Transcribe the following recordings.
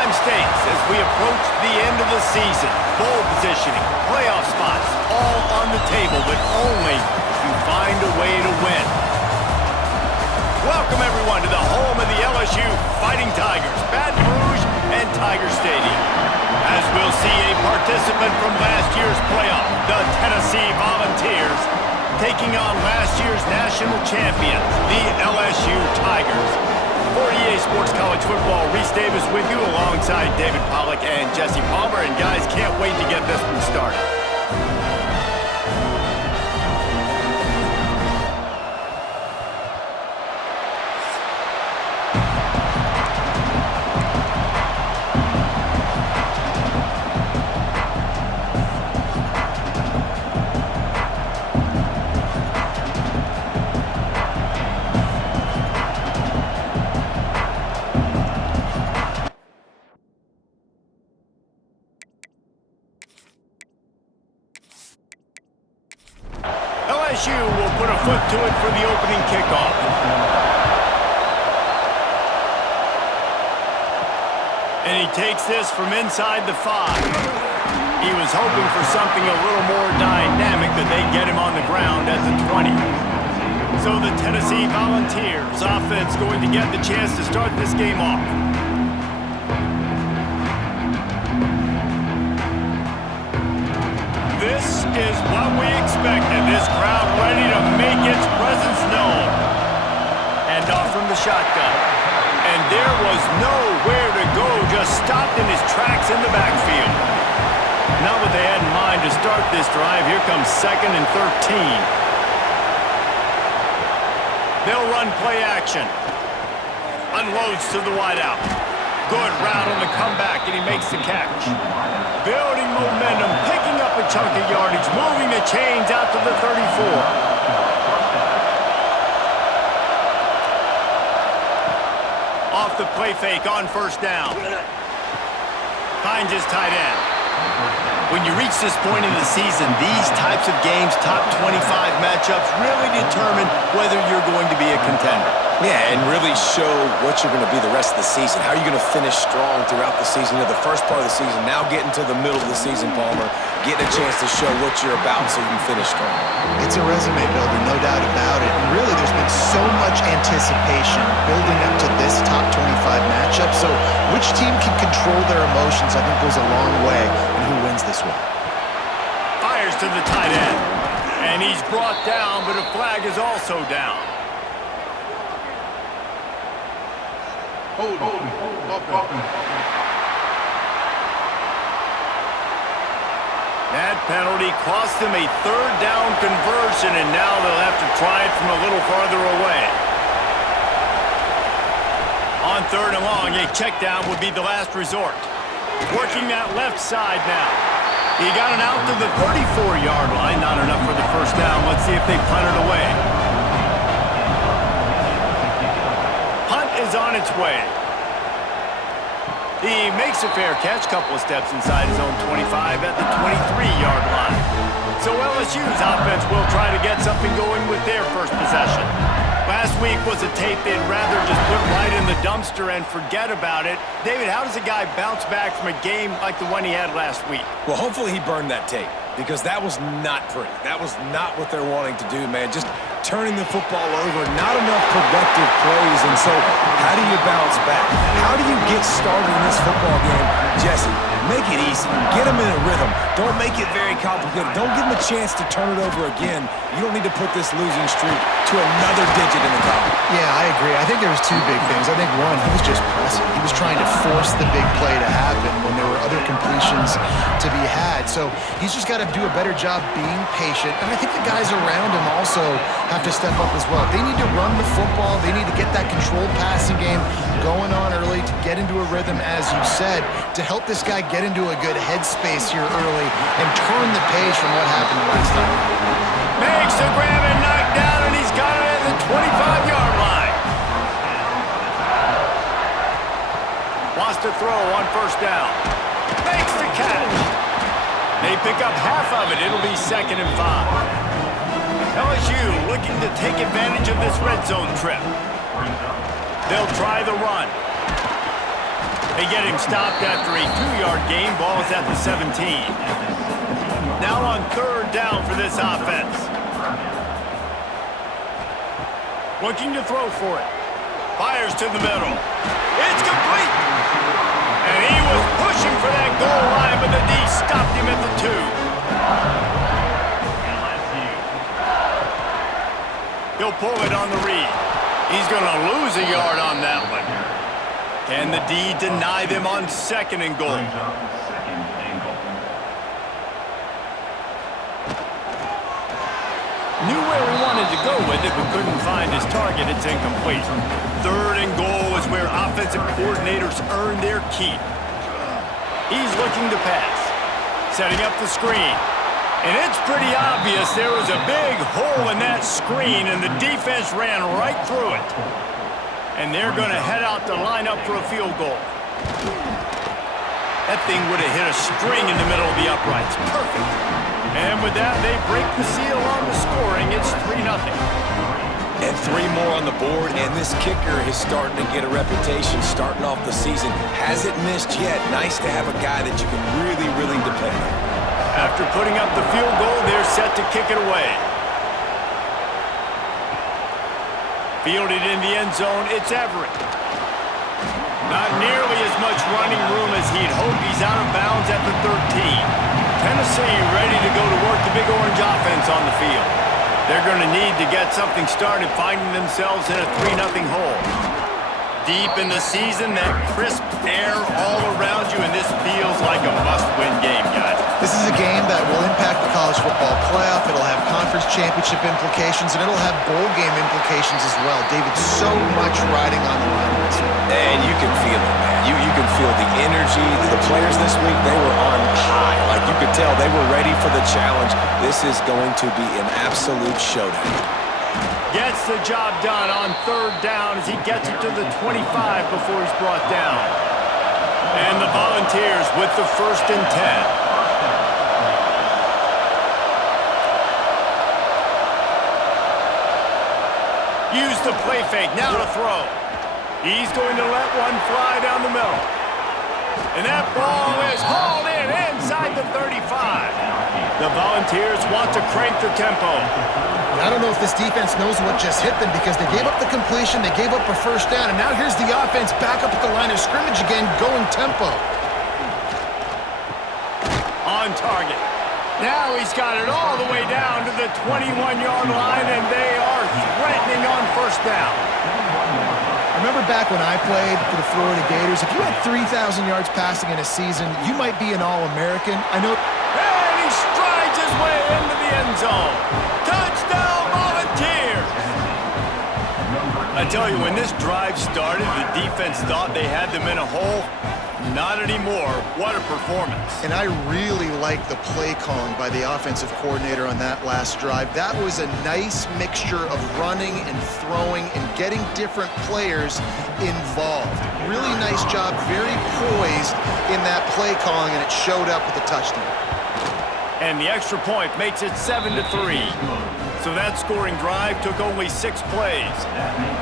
time states as we approach the end of the season. Bowl positioning, playoff spots, all on the table, but only if you find a way to win. Welcome, everyone, to the home of the LSU Fighting Tigers, Baton Rouge and Tiger Stadium. As we'll see a participant from last year's playoff, the Tennessee Volunteers, taking on last year's national champions, the LSU Tigers. For EA Sports College Football, Reese Davis with you alongside David Pollack and Jesse Palmer. And guys, can't wait to get this one started. LSU will put a foot to it for the opening kickoff. And he takes this from inside the 5. He was hoping for something a little more dynamic, that they get him on the ground at the 20. So the Tennessee Volunteers offense going to get the chance to start this game off. This is what we expected. This crowd ready to make its presence known. And off from the shotgun. And there was nowhere to go, just stopped in his tracks in the backfield. Not what they had in mind to start this drive. Here comes 2nd and 13. They'll run play action. Unloads to the wideout. Good route on the comeback, and he makes the catch. Building momentum, picking up a chunk of yardage, moving the chains out to the 34. Off the play fake on first down. Finds his tight end. When you reach this point in the season, these types of games, top 25 matchups, really determine whether you're going to be a contender. Yeah, and really show what you're going to be the rest of the season. How are you going to finish strong throughout the season? You know, the first part of the season, now getting to the middle of the season, Palmer, getting a chance to show what you're about so you can finish strong. It's a resume builder, no doubt about it. And really, there's been so much anticipation building up to this top 25 matchup. So which team can control their emotions, I think, goes a long way in who wins this one. Fires to the tight end. And he's brought down, but a flag is also down. That penalty cost them a 3rd down conversion, and now they'll have to try it from a little farther away. On 3rd and long, a check down would be the last resort. Working that left side now. He got it out to the 34-yard line. Not enough for the first down. Let's see if they punt it away. Punt is on its way. He makes a fair catch, couple of steps inside his own 25 at the 23-yard line. So LSU's offense will try to get something going with their first possession. Last week was a tape they'd rather just put right in the dumpster and forget about it. David, how does a guy bounce back from a game like the one he had last week? Well, hopefully he burned that tape, because that was not pretty. That was not what they're wanting to do, man. Just turning the football over, not enough productive plays. And so how do you bounce back? How do you get started in this football game? Jesse, make it easy. Get them in a rhythm. Don't make it very complicated. Don't give them a chance to turn it over again. You don't need to put this losing streak to another digit in the column. Yeah, I agree. I think there was 2 big things. I think one, he was just pressing. He was trying to force the big play to happen when there were other completions to be had. So he's just got to do a better job being patient. And I think the guys around him also have to step up as well. They need to run the football. They need to get that controlled passing game going on early to get into a rhythm, as you said, to help this guy get into a good headspace here early and turn the page from what happened last time. Makes the grab and knock down, and he's got it at the 25-yard line. Wants to throw on first down. Makes the catch. They pick up half of it. It'll be 2nd and 5. LSU looking to take advantage of this red zone trip. They'll try the run. They get him stopped after a 2-yard gain. Ball is at the 17. Now on 3rd down for this offense. Looking to throw for it. Fires to the middle. It's complete. And he was pushing for that goal line, but the D stopped him at the 2. He'll pull it on the read. He's going to lose a yard on that one. Can the D deny them on 2nd and goal? Knew where he wanted to go with it, but couldn't find his target. It's incomplete. 3rd and goal is where offensive coordinators earn their keep. He's looking to pass. Setting up the screen. And it's pretty obvious there was a big hole in that screen, and the defense ran right through it. And they're going to head out to line up for a field goal. That thing would have hit a string in the middle of the uprights. Perfect. And with that, they break the seal on the scoring. It's 3-0. And 3 more on the board, and this kicker is starting to get a reputation starting off the season. Hasn't missed yet. Nice to have a guy that you can really, really depend on. After putting up the field goal, they're set to kick it away. Fielded in the end zone, it's Everett. Not nearly as much running room as he'd hoped. He's out of bounds at the 13. Tennessee ready to go to work the Big Orange offense on the field. They're going to need to get something started, finding themselves in a 3-0 hole. Deep in the season, that crisp air all around you, and this feels like a must-win game, guys. This is a game that will impact the college football playoff. It'll have conference championship implications, and it'll have bowl game implications as well. David, so much riding on the line in this one. And you can feel it, man. You can feel the energy. The players this week, they were on high. Like you could tell they were ready for the challenge. This is going to be an absolute showdown. Gets the job done on 3rd down as he gets it to the 25 before he's brought down. And the Volunteers with the 1st and 10. Use the play fake, now to throw. He's going to let one fly down the middle. And that ball is hauled in inside the 35. The Volunteers want to crank the tempo. I don't know if this defense knows what just hit them because they gave up the completion, they gave up a 1st down, and now here's the offense back up at the line of scrimmage again, going tempo. On target. Now he's got it all the way down to the 21-yard line, and they are threatening on 1st down. I remember back when I played for the Florida Gators, if you had 3,000 yards passing in a season, you might be an All-American. I know. And he strides his way into the end zone. Touchdown, Volunteers! I tell you, when this drive started, the defense thought they had them in a hole. Not anymore. What a performance. And I really like the play calling by the offensive coordinator on that last drive. That was a nice mixture of running and throwing and getting different players involved. Really nice job, very poised in that play calling, and it showed up with a touchdown. And the extra point makes it 7-3. So that scoring drive took only 6 plays.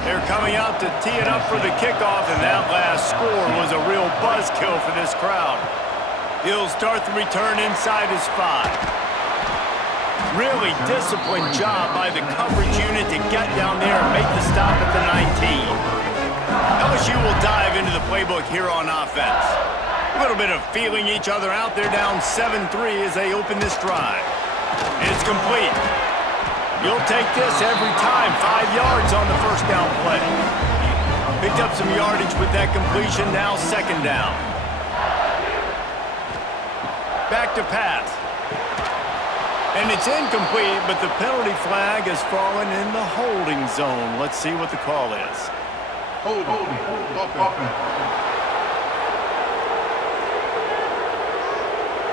They're coming out to tee it up for the kickoff, and that last score was a real buzzkill for this crowd. He'll start the return inside his 5. Really disciplined job by the coverage unit to get down there and make the stop at the 19. LSU will dive into the playbook here on offense. A little bit of feeling each other out. They're down 7-3 as they open this drive. It's complete. You'll take this every time. 5 yards on the 1st down play. Picked up some yardage with that completion. Now 2nd down. Back to pass. And it's incomplete, but the penalty flag has fallen in the holding zone. Let's see what the call is. Holding.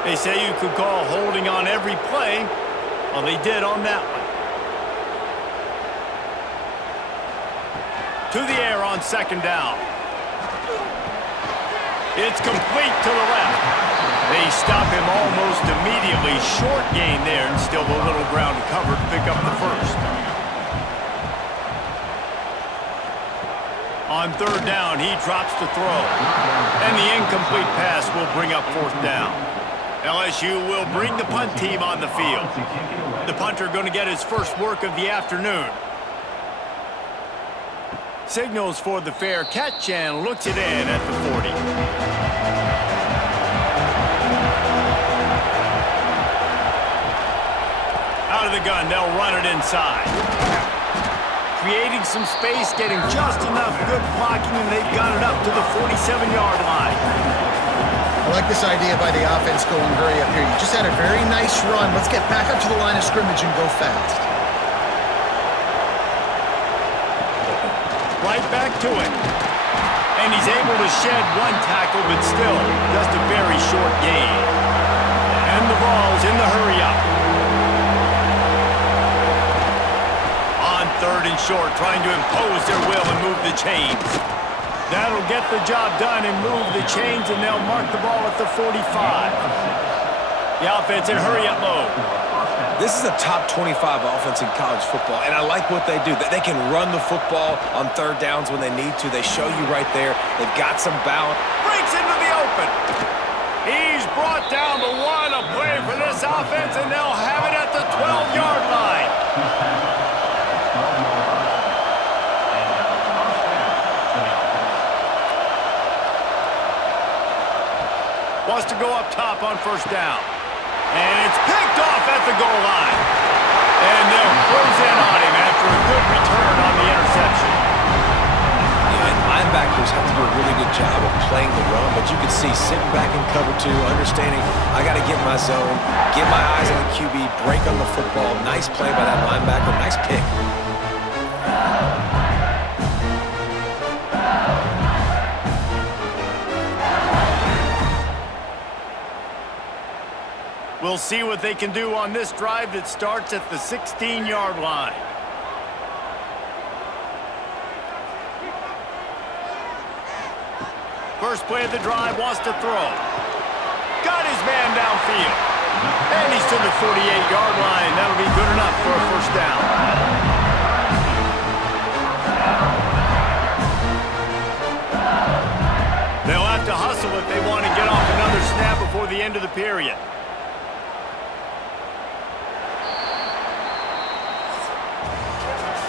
They say you could call holding on every play. Well, they did on that one. To the air on 2nd down. It's complete to the left. They stop him almost immediately. Short gain there, and still a little ground to cover to pick up the 1st. On third down, he drops to throw. And the incomplete pass will bring up fourth down. LSU will bring the punt team on the field. The punter going to get his first work of the afternoon. Signals for the fair catch and looks it in at the 40. Out of the gun, they'll run it inside. Creating some space, getting just enough good blocking, and they've got it up to the 47-yard line. I like this idea by the offense going hurry up here. You just had a very nice run. Let's get back up to the line of scrimmage and go fast. Right back to it. And he's able to shed one tackle, but still just a very short gain. And the ball's in the hurry-up. On third and short, trying to impose their will and move the chains. That'll get the job done and move the chains, and they'll mark the ball at the 45. The offense in hurry-up mode. This is a top 25 offense in college football, and I like what they do. They can run the football on third downs when they need to. They show you right there. They've got some balance. Breaks into the open. He's brought down the one. A play for this offense, and they'll have it at the 12-yard line. Wants to go up top on first down. And it's picked off at the goal line. And they'll close in on him after a good return on the interception. Yeah, and linebackers have to do a really good job of playing the run, but you can see sitting back in cover two, understanding I got to get my zone, get my eyes on the QB, break on the football. Nice play by that linebacker. Nice pick. We'll see what they can do on this drive that starts at the 16-yard line. First play of the drive, wants to throw. Got his man downfield. And he's to the 48-yard line. That'll be good enough for a first down. They'll have to hustle if they want to get off another snap before the end of the period.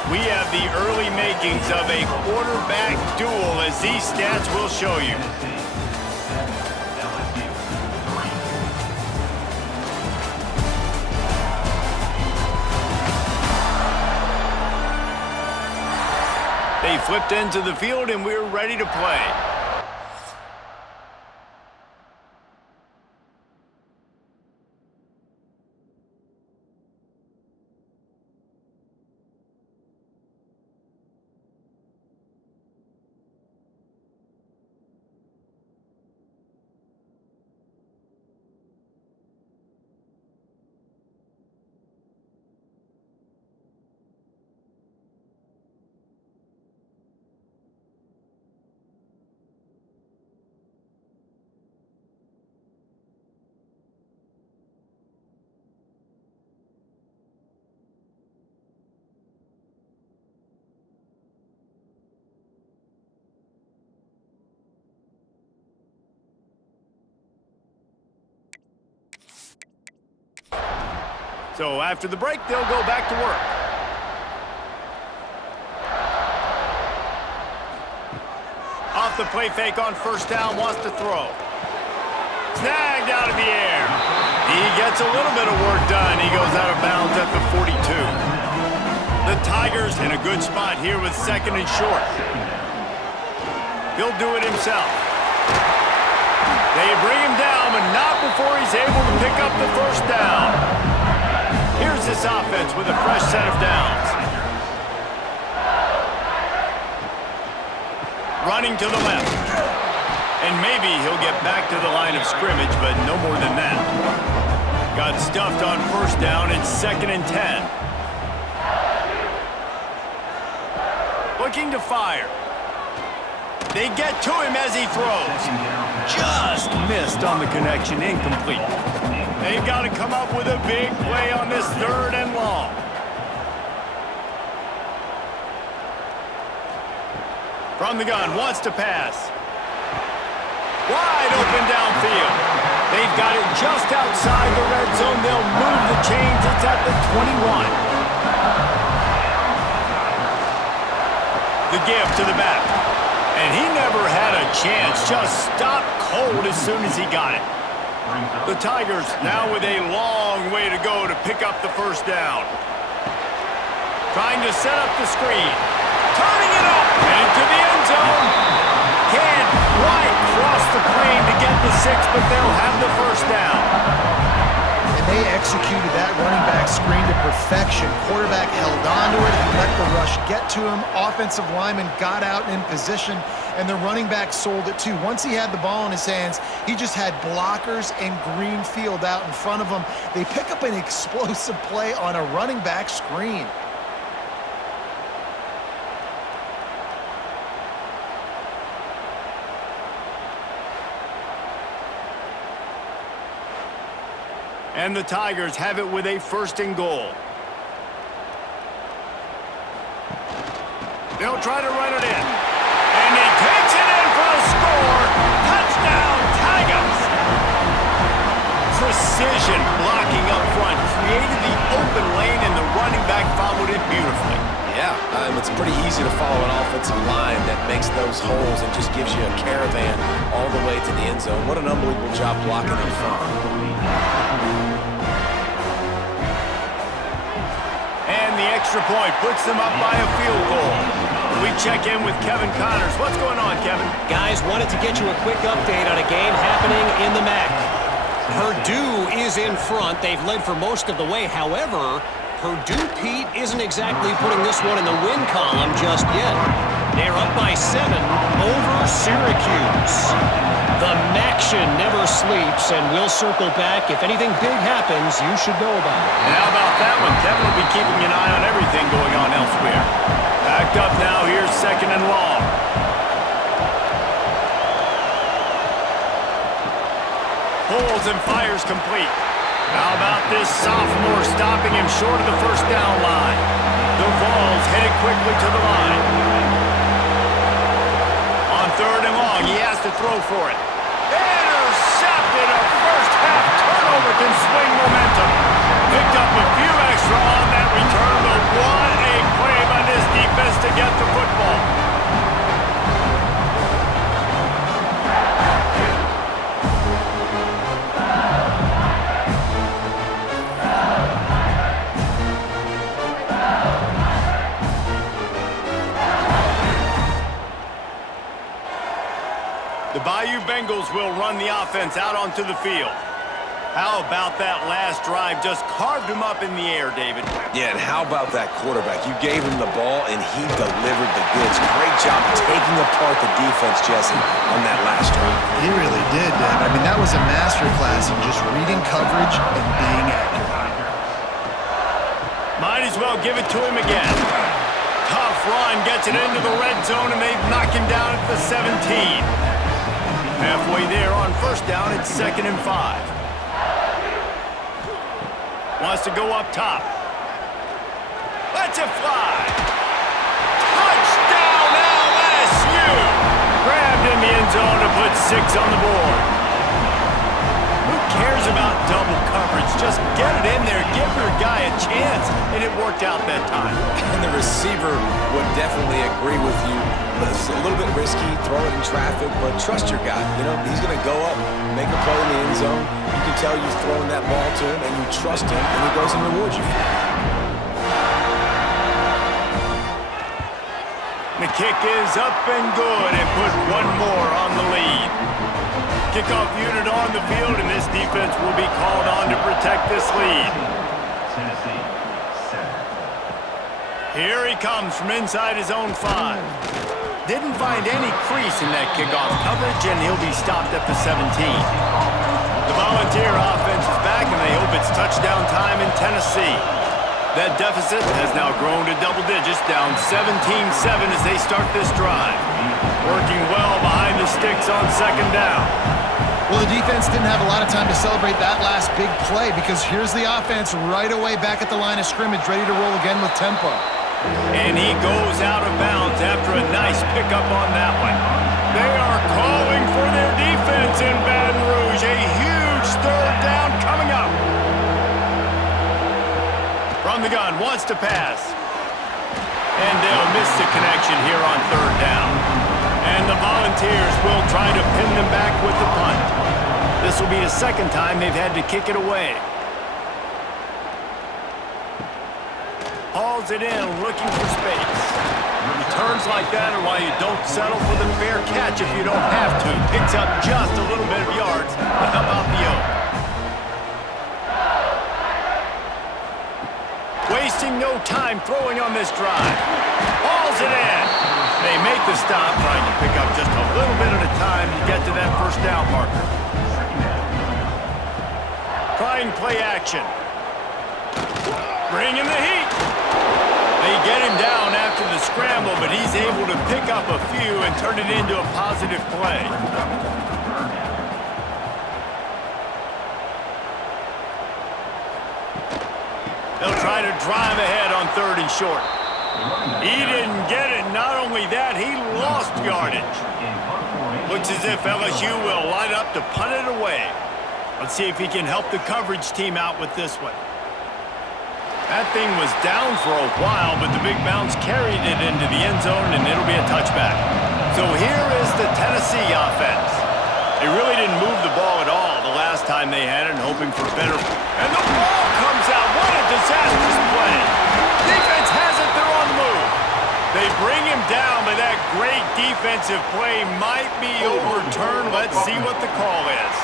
We have the early makings of a quarterback duel, as these stats will show you. They flipped into the field, and we're ready to play. So after the break, they'll go back to work. Off the play fake on first down, wants to throw. Snagged out of the air. He gets a little bit of work done. He goes out of bounds at the 42. The Tigers in a good spot here with second and short. He'll do it himself. They bring him down, but not before he's able to pick up the first down. Here's this offense with a fresh set of downs. Running to the left. And maybe he'll get back to the line of scrimmage, but no more than that. Got stuffed on first down. It's 2nd and 10. Looking to fire. They get to him as he throws. Just missed on the connection, incomplete. They've got to come up with a big play on this 3rd and long. From the gun, wants to pass. Wide open downfield. They've got it just outside the red zone. They'll move the chains. It's at the 21. The give to the back. And he never had a chance. Just stopped cold as soon as he got it. The Tigers now with a long way to go to pick up the first down. Trying to set up the screen. Turning it up. And into the end zone. Can't quite cross the plane to get the 6, but they'll have the first down. And they executed that running back screen to perfection. Quarterback held on to it. He let the rush get to him. Offensive lineman got out in position, and the running back sold it too. Once he had the ball in his hands, he just had blockers and green field out in front of him. They pick up an explosive play on a running back screen. And the Tigers have it with a 1st and goal. They'll try to run it in. And he takes it in for a score. Touchdown, Tigers! Precision blocking up front. Created the open lane, and the running back followed it beautifully. Yeah, it's pretty easy to follow an offensive line that makes those holes and just gives you a caravan all the way to the end zone. What an unbelievable job blocking up front. And the extra point puts them up by a field goal. We check in with Kevin Connors. What's going on, Kevin? Guys, wanted to get you a quick update on a game happening in the MAC. Purdue is in front. They've led for most of the way. However, Purdue, Pete, isn't exactly putting this one in the win column just yet. They're up by 7 over Syracuse. The Maction never sleeps, and we'll circle back. If anything big happens, you should know about it. And how about that one? Kevin will be keeping an eye on everything going on elsewhere. Backed up now. Here's 2nd and long. Pulls and fires complete. How about this sophomore stopping him short of the 1st down line? The Vols headed quickly to the line. On 3rd and long, he has to throw for it. Intercepted! A first-half turnover can swing momentum. Picked up a few extra on that return, but what a play by this defense to get the football. The Bayou Bengals will run the offense out onto the field. How about that last drive? Just carved him up in the air, David. Yeah, and how about that quarterback? You gave him the ball, and he delivered the goods. Great job taking apart the defense, Jesse, on that last drive. He really did, Dan. I mean, that was a masterclass in just reading coverage and being accurate. Might as well give it to him again. Tough run, gets it into the red zone, and they've knocked him down at the 17. Halfway there on 1st down, it's 2nd and 5. Wants to go up top. Lets it fly. Touchdown LSU! Grabbed in the end zone to put 6 on the board. Who cares about double coverage? Just get it in there, give your guy a chance, and it worked out that time. And the receiver would definitely agree with you. It's a little bit risky, throw it in traffic, but trust your guy. You know, he's going to go up, make a play in the end zone. You can tell you've thrown that ball to him, and you trust him, and he goes and rewards you for it. The kick is up and good, and put 1 more on the lead. Kickoff unit on the field, and this defense will be called on to protect this lead. Here he comes from inside his own 5. Didn't find any crease in that kickoff coverage, and he'll be stopped at the 17. The Volunteer offense is back, and they hope it's touchdown time in Tennessee. That deficit has now grown to double digits, down 17-7 as they start this drive. Working well behind the sticks on 2nd down. Well, the defense didn't have a lot of time to celebrate that last big play because here's the offense right away back at the line of scrimmage, ready to roll again with tempo. And he goes out of bounds after a nice pickup on that one. They are calling for their defense in Baton Rouge. A huge third down coming up. From the gun, wants to pass. And they'll miss the connection here on third down. And the Volunteers will try to pin them back with the punt. This will be the second time they've had to kick it away. Hauls it in, looking for space. Returns like that are why you don't settle for the fair catch if you don't have to. Picks up just a little bit of yards to help out the Oak. Wasting no time throwing on this drive. Hauls it in. They make the stop, trying to pick up just a little bit at a time to get to that first down marker. Trying play action. Bring in the heat. They get him down after the scramble, but he's able to pick up a few and turn it into a positive play. They'll try to drive ahead on third and short. He didn't get it. Not only that, he lost yardage. Looks as if LSU will line up to punt it away. Let's see if he can help the coverage team out with this one. That thing was down for a while, but the big bounce carried it into the end zone, and it'll be a touchback. So here is the Tennessee offense. They really didn't move the ball at all the last time they had it, hoping for better. And the ball comes out. What a disastrous play. Defense has it. They're on the move. They bring him down, but that great defensive play might be overturned. Let's see what the call is.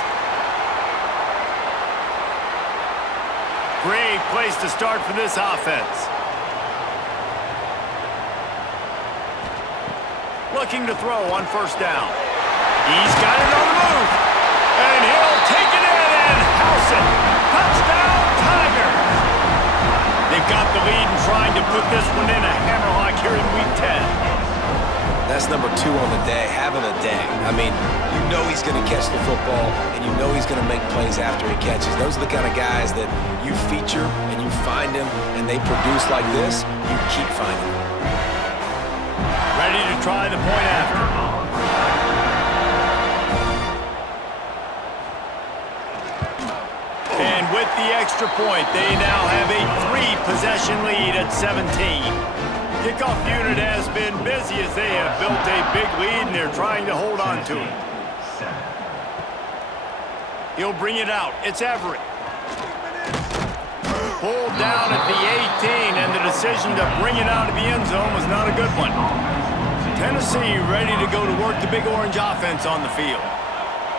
Great place to start for this offense. Looking to throw on first down. He's got it on the move. And he'll take it in and house it. Touchdown, Tigers. They've got the lead and trying to put this one in a hammerlock here in Week 10. That's number 2 on the day, having a day. I mean, you know he's going to catch the football, and you know he's going to make plays after he catches. Those are the kind of guys that you feature and you find them, and they produce like this, you keep finding them. Ready to try the point after. And with the extra point, they now have a 3-possession lead at 17. Kickoff unit has been busy as they have built a big lead, and they're trying to hold on to it. He'll bring it out. It's Everett. Pulled down at the 18, and the decision to bring it out of the end zone was not a good one. Tennessee ready to go to work the Big Orange offense on the field.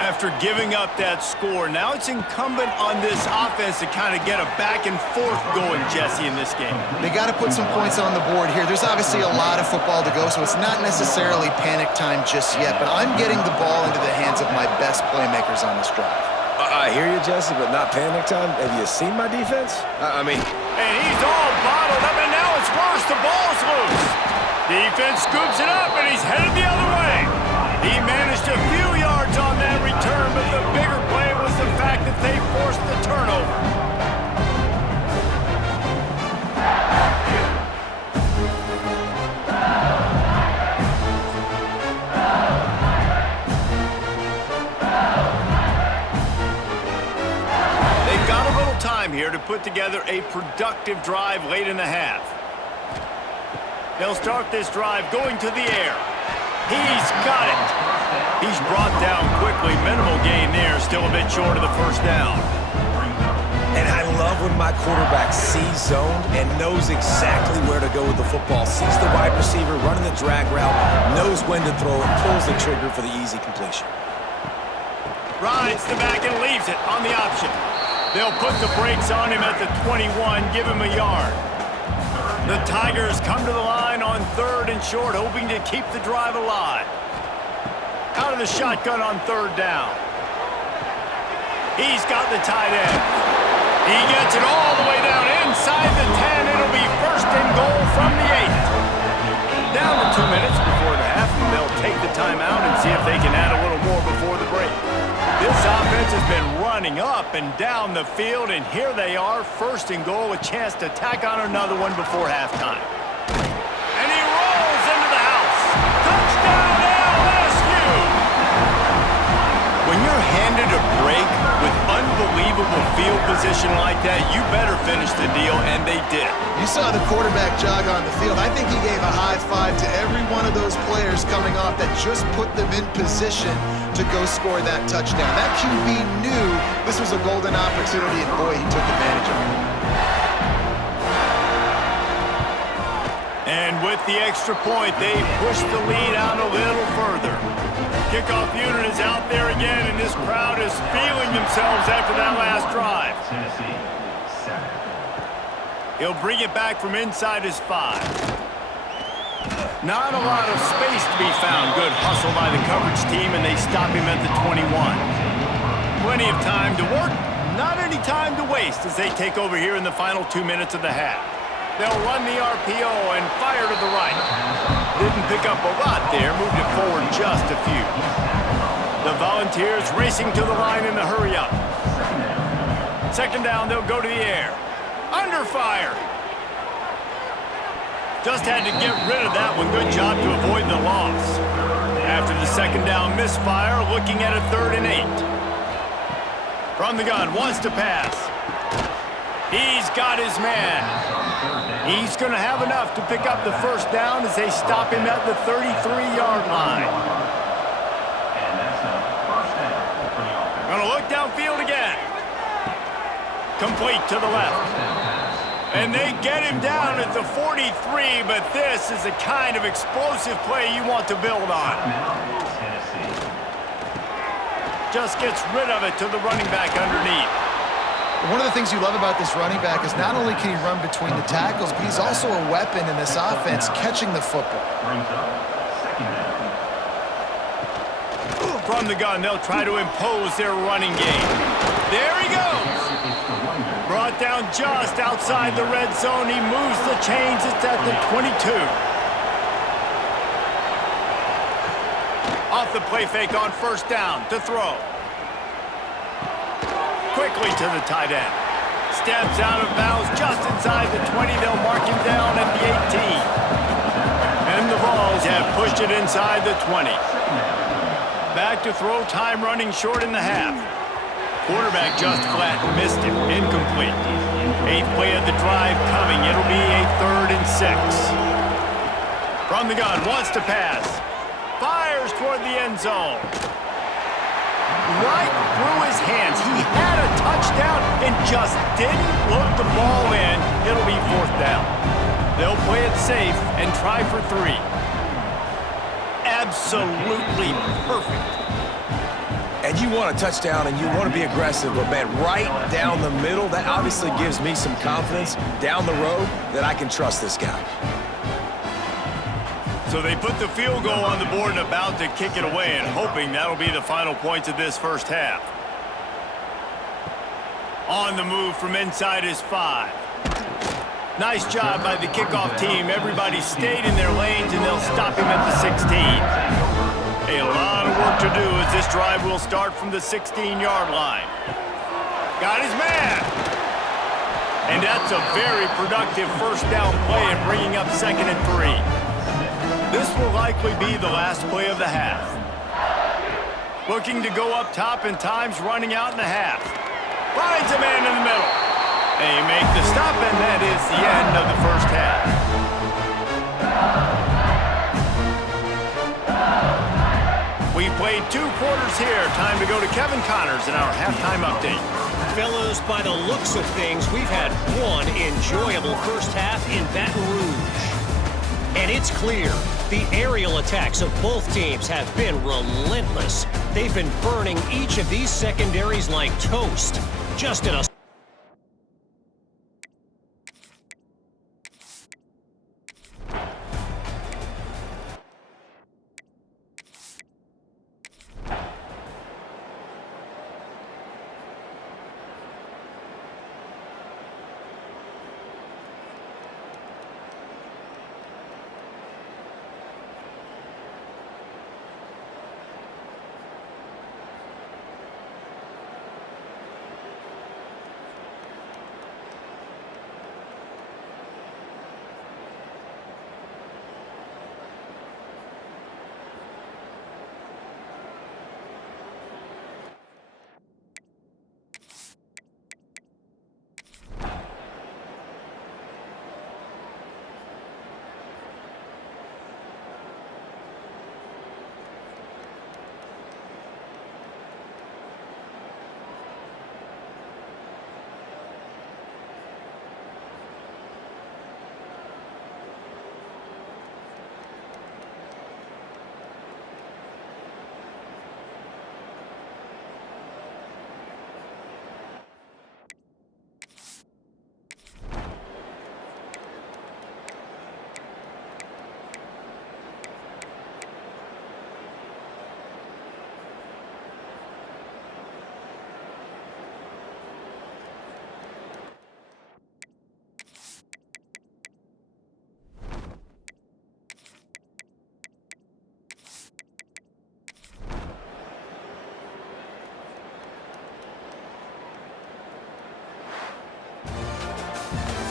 After giving up that score, now it's incumbent on this offense to kind of get a back and forth going, Jesse, in this game. They got to put some points on the board here. There's obviously a lot of football to go, so it's not necessarily panic time just yet, but I'm getting the ball into the hands of my best playmakers on this drive. I hear you, Jesse, but not panic time. Have you seen my defense? I mean... And he's all bottled up, and now it's worse. The ball's loose. Defense scoops it up, and he's headed the other way. He managed a few yards on that return, but the bigger play was the fact that they forced the turnover. They've got a little time here to put together a productive drive late in the half. They'll start this drive going to the air. He's got it. He's brought down quickly. Minimal gain there. Still a bit short of the first down. And I love when my quarterback sees zone and knows exactly where to go with the football. Sees the wide receiver running the drag route, knows when to throw it, pulls the trigger for the easy completion. Rides the back and leaves it on the option. They'll put the brakes on him at the 21, give him a yard. The Tigers come to the line on third and short, hoping to keep the drive alive. Out of the shotgun on third down. He's got the tight end. He gets it all the way down inside the 10. It'll be first and goal from the 8. Down to 2 minutes before the half, and they'll take the timeout and see if they can add a little more before the break. This offense has been running up and down the field, and here they are, first and goal, a chance to tack on another one before halftime. position like that, you better finish the deal, and they did. You saw the quarterback jog on the field. I think he gave a high five to every one of those players coming off that just put them in position to go score that touchdown. That QB knew this was a golden opportunity, and boy, he took advantage of it. And with the extra point, they push the lead out a little further. Kickoff unit is out there again, and this crowd is feeling themselves after that last drive. He'll bring it back from inside his 5. Not a lot of space to be found. Good hustle by the coverage team, and they stop him at the 21. Plenty of time to work, not any time to waste as they take over here in the final 2 minutes of the half. They'll run the RPO and fire to the right. Didn't pick up a lot there, moved it forward just a few. The Volunteers racing to the line in the hurry-up. Second down, they'll go to the air. Under fire. Just had to get rid of that one. Good job to avoid the loss. After the second down misfire, looking at a 3rd and 8. From the gun, wants to pass. He's got his man. He's going to have enough to pick up the first down as they stop him at the 33-yard line. Going to look downfield again. Complete to the left. And they get him down at the 43, but this is the kind of explosive play you want to build on. Just gets rid of it to the running back underneath. One of the things you love about this running back is not only can he run between the tackles, but he's also a weapon in this offense, catching the football. From the gun, they'll try to impose their running game. There he goes. Brought down just outside the red zone. He moves the chains. It's at the 22. Off the play fake on first down to throw. Quickly to the tight end. Steps out of bounds just inside the 20. They'll mark him down at the 18. And the Vols have pushed it inside the 20. Back to throw, time running short in the half. Quarterback just flat missed him. Incomplete. 8th play of the drive coming. It'll be a 3rd and 6. From the gun, wants to pass. Fires toward the end zone. Right through his hands. He had a touchdown and just didn't look the ball in. It'll be 4th down. They'll play it safe and try for 3. Absolutely perfect. And you want a touchdown and you want to be aggressive, but man, right down the middle, that obviously gives me some confidence down the road that I can trust this guy. So they put the field goal on the board and about to kick it away, and hoping that'll be the final points of this first half. On the move from inside his 5. Nice job by the kickoff team. Everybody stayed in their lanes, and they'll stop him at the 16. A lot of work to do as this drive will start from the 16-yard line. Got his man. And that's a very productive first down play and bringing up 2nd and 3. This will likely be the last play of the half. Looking to go up top, and time's running out in the half. Finds a man in the middle. They make the stop, and that is the end of the first half. We've played 2 quarters here. Time to go to Kevin Connors in our halftime update. Fellas, by the looks of things, we've had one enjoyable first half in Baton Rouge. And it's clear, the aerial attacks of both teams have been relentless. They've been burning each of these secondaries like toast. Just in a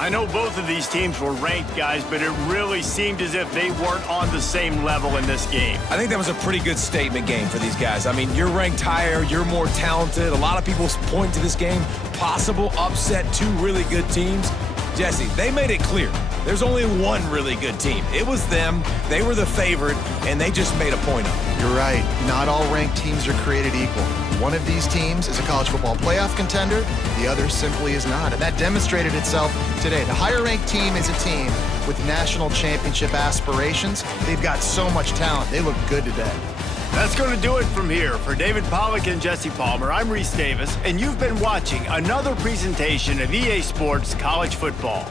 I know both of these teams were ranked, guys, but it really seemed as if they weren't on the same level in this game. I think that was a pretty good statement game for these guys. I mean, you're ranked higher, you're more talented. A lot of people point to this game, possible upset, two really good teams. Jesse, they made it clear. There's only one really good team. It was them. They were the favorite, and they just made a point of it. You're right. Not all ranked teams are created equal. One of these teams is a college football playoff contender. The other simply is not. And that demonstrated itself today. The higher-ranked team is a team with national championship aspirations. They've got so much talent. They look good today. That's going to do it from here. For David Pollack and Jesse Palmer, I'm Reese Davis, and you've been watching another presentation of EA Sports College Football.